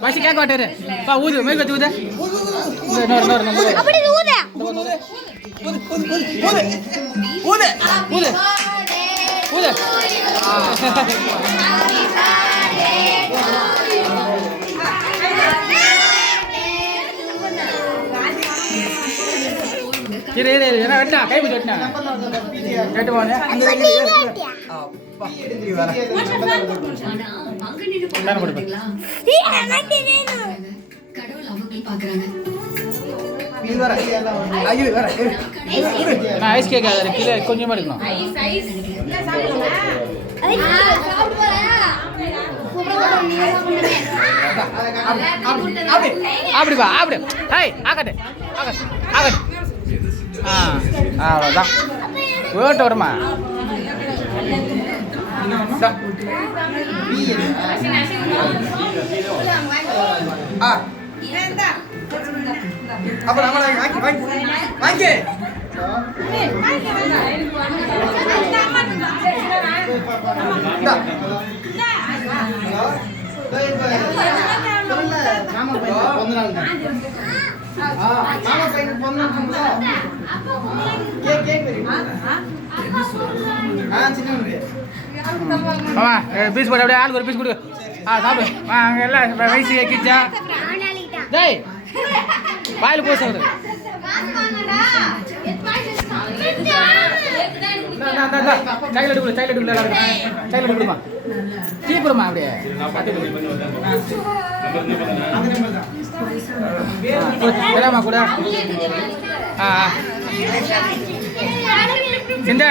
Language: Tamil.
Masih kayak kau ada, Pak Udu, mau ikut Uda? Kiri, mana? Kayak begitu na? Kayak mana? Ice cake கொஞ்சமா இருக்கணும். அப்படி வா அப்படி ஹாய் ஆகட்டே ஆகட்டே ஆகட்டே அவ்வளோதான் வேட்டு வருமா அப்புறம் வாங்கி பீஸ் போட அப்படியே ஆளுக்கு ஒரு பீஸ் கொடு. சாப்பிடு அங்கே எல்லாம் வயசு கேக்கிச்சா டேய் வாயில் போய் சாப்பிடு. சைக்கிள் எடுக்கல சைக்கிள் எடுக்கணுமா சீக்கிரமா அப்படியே விடாமா கூட இந்த